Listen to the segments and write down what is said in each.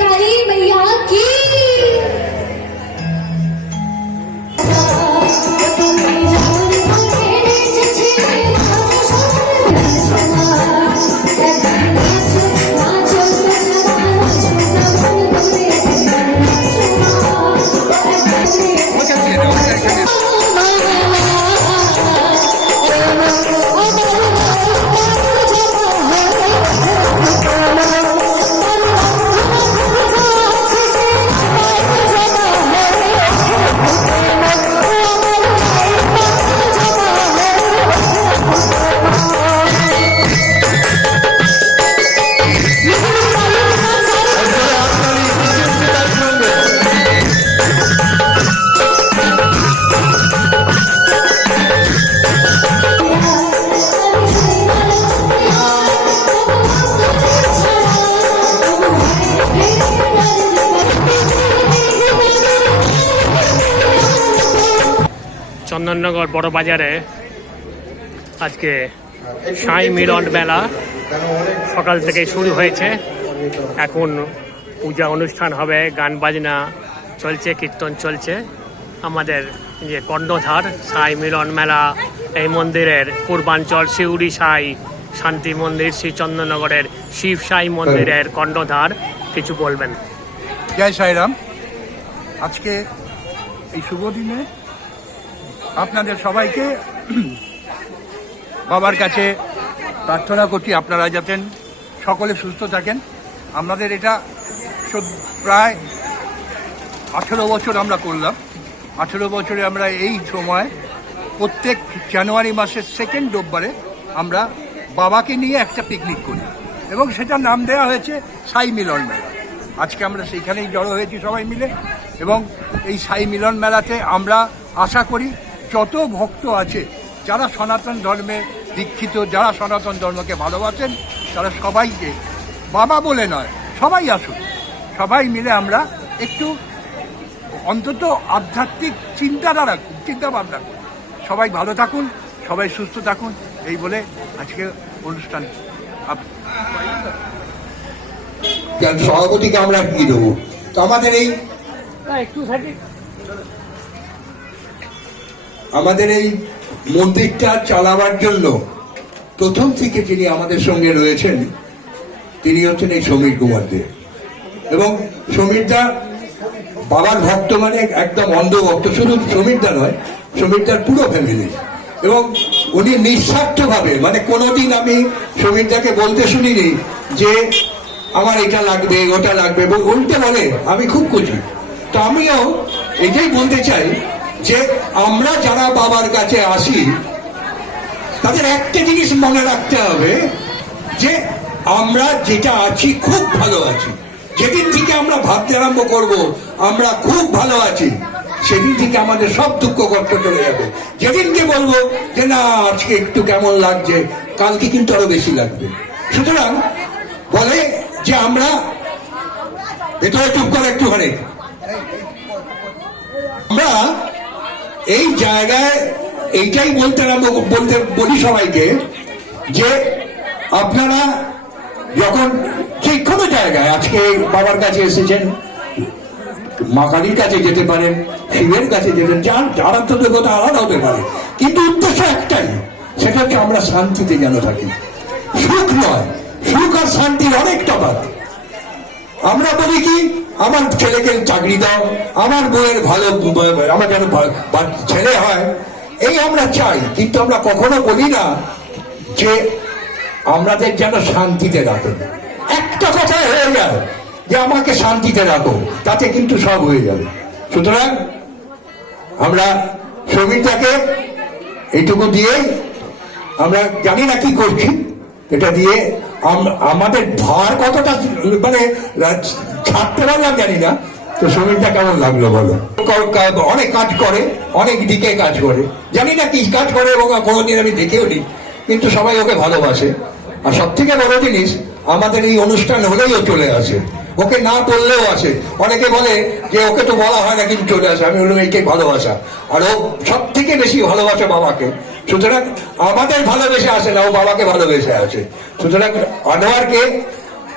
काली मैया की চন্দননগর বড় বাজারে আজকে সাই মিলন মেলা সকাল থেকে শুরু হয়েছে। এখন পূজা অনুষ্ঠান হবে, গান বাজনা চলছে, কীর্তন চলছে। আমাদের যে কর্ণধার সাই মিলন মেলা এই মন্দিরের পূর্বাঞ্চল শিউরি সাই শান্তি মন্দির শ্রী চন্দননগরের শিব সাই মন্দিরের কর্ণধার কিছু বলবেন। জয় সাইরাম। আজকে এই শুভ দিনে আপনাদের সবাইকে বাবার কাছে প্রার্থনা করছি আপনারা যাতে সকলে সুস্থ থাকেন। আমাদের এটা প্রায় 18 বছর আমরা করলাম। 18 বছরে আমরা এই সময় প্রত্যেক জানুয়ারি মাসের সেকেন্ড রোববারে আমরা বাবাকে নিয়ে একটা পিকনিক করি এবং সেটার নাম দেওয়া হয়েছে সাই মিলন মেলা। আজকে আমরা সেইখানেই জড়ো হয়েছি সবাই মিলে এবং এই সাই মিলন মেলাতে আমরা আশা করি যত ভক্ত আছে যারা সনাতন ধর্মে দীক্ষিত, যারা সনাতন ধর্মকে ভালোবাসেন, তারা সবাইকে বাবা বলে নয় সবাই আসুন, সবাই মিলে আমরা একটু অন্তত আধ্যাত্মিক চিন্তাধারা চিন্তাভাবনা করি। সবাই ভালো থাকুন, সবাই সুস্থ থাকুন, এই বলে আজকে অনুষ্ঠান সভাপতিকে আমরা কি দেবো। তো আমাদের এই মন্দিরটা চালাবার জন্য প্রথম থেকে যিনি আমাদের সঙ্গে রয়েছেন তিনি হচ্ছেন এই সমীর কুমার দে। এবং সমীরদা বাবার ভক্ত মানে একদম অন্ধ ভক্ত, শুধু সমীরদা নয়, সমীরদার পুরো ফ্যামিলি। এবং উনি নিঃস্বার্থভাবে, মানে কোনোদিন আমি সমীরদাকে বলতে শুনিনি যে আমার এটা লাগবে ওটা লাগবে, উল্টে বলে আমি খুব খুশি। তো আমিও এটাই বলতে চাই যে আমরা যারা বাবার কাছে আসি তাদের একটা জিনিস মনে রাখতে হবে যে আমরা যেটা আছি খুব ভালো আছি। যেদিন থেকে আমরা ভাবতে আরম্ভ করবো আমরা খুব ভালো আছি, সেদিন থেকে আমাদের সব দুঃখ কষ্ট চলে যাবে। যেদিনকে বলবো যে না আজকে একটু কেমন লাগছে, কালকে কিন্তু আরো বেশি লাগবে। সুতরাং বলে যে আমরা ভেতরে চুপ করে একটুখানি, আমরা এই জায়গায় এইটাই বলতে বলি সবাইকে যে আপনারা যখন যে কোনো জায়গায় আজকে বাবার কাছে এসেছেন, মা কালীর কাছে যেতে পারেন, শিবের কাছে যেতেন, যার আত্মদেবতা আলাদা হতে পারে, কিন্তু উদ্দেশ্য একটাই, সেটা হচ্ছে আমরা শান্তিতে যেন থাকি। সুখ নয়, সুখ আর শান্তির অনেক তফাৎ। আমরা বলি কি আমার ছেলেকে চাকরি দাও, আমার বউয়ের ভালো, আমার যেন ছেলে হয়, এই আমরা চাই, কিন্তু আমরা কখনো বলি না যে আমাদের যেন শান্তিতে রাখেন। একটা কথাই হয়ে যায় যে আমাকে শান্তিতে রাখো, তাতে কিন্তু সব হয়ে যাবে। সুতরাং আমরা সমীরটাকে এইটুকু দিয়ে, আমরা জানি না কি করছি, এটা দিয়ে আমাদের ভার কতটা মানে ছাড়তে পারলাম জানি না। তো সমীরটা কেমন লাগলো বলো? অনেক কাজ করে, অনেক দিকে কাজ করে, জানি না কি কাজ করে এবং কোনোদিন আমি দেখেও নি, কিন্তু সবাই ওকে ভালোবাসে। আর সব থেকে বড় জিনিস, আমাদের এই অনুষ্ঠান হলেই ও চলে আসে, ওকে না বললেও আসে। অনেকে বলে যে ওকে তো বলা হয় না কিন্তু চলে আসে, আমি বললাম এইটাই ভালোবাসা। আর ও সব থেকে বেশি ভালোবাসে বাবাকে। সুতরাং আমাদের ভালোবেসে আসে না, ও বাবাকে ভালোবেসে আসে। সুতরাং আনোয়ারকে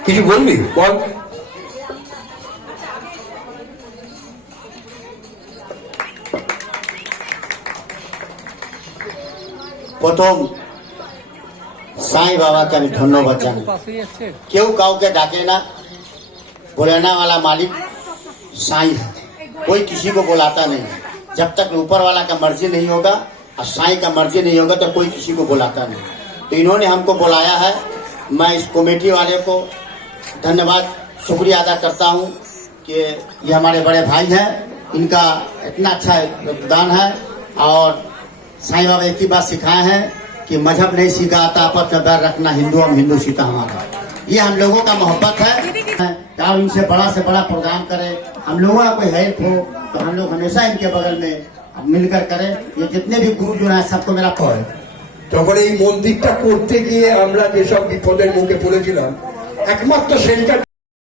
কিছু বলবি বল। প্রথম साईं बाबा के আমি ধন্যবাদ জানাই। কেউ কাউকে ডাকে না, बुलाने वाला मालिक साईं है, कोई किसी को बुलाता नहीं। जब तक ऊपर वाला का मर्जी नहीं होगा और साईं का मर्जी नहीं होगा तो कोई किसी को बुलाता नहीं। तो इन्होंने हमको बुलाया है, मैं इस कमेटी वाले को धन्यवाद शुक्रिया अदा करता हूँ कि ये हमारे बड़े भाई हैं, इनका इतना अच्छा योगदान है। और साईं बाबा एक ही बात सिखाए हैं कि मजहब नहीं सिखाता आपस में बैर रखना, हिंदू हम हिंदू सीता हमारा। ये हम लोगों का मोहब्बत है। आप इनसे बड़ा से बड़ा प्रोग्राम करें, हम लोगों का कोई हेल्प हो तो हम लोग हमेशा इनके बगल में मिलकर करें। ये जितने भी गुरु जो है सबको मेरा कॉल है। তখন এই মন্দিরটা করতে গিয়ে আমরা যেসব বিপদের মুখে পড়েছিলাম, একমাত্র সেন্টার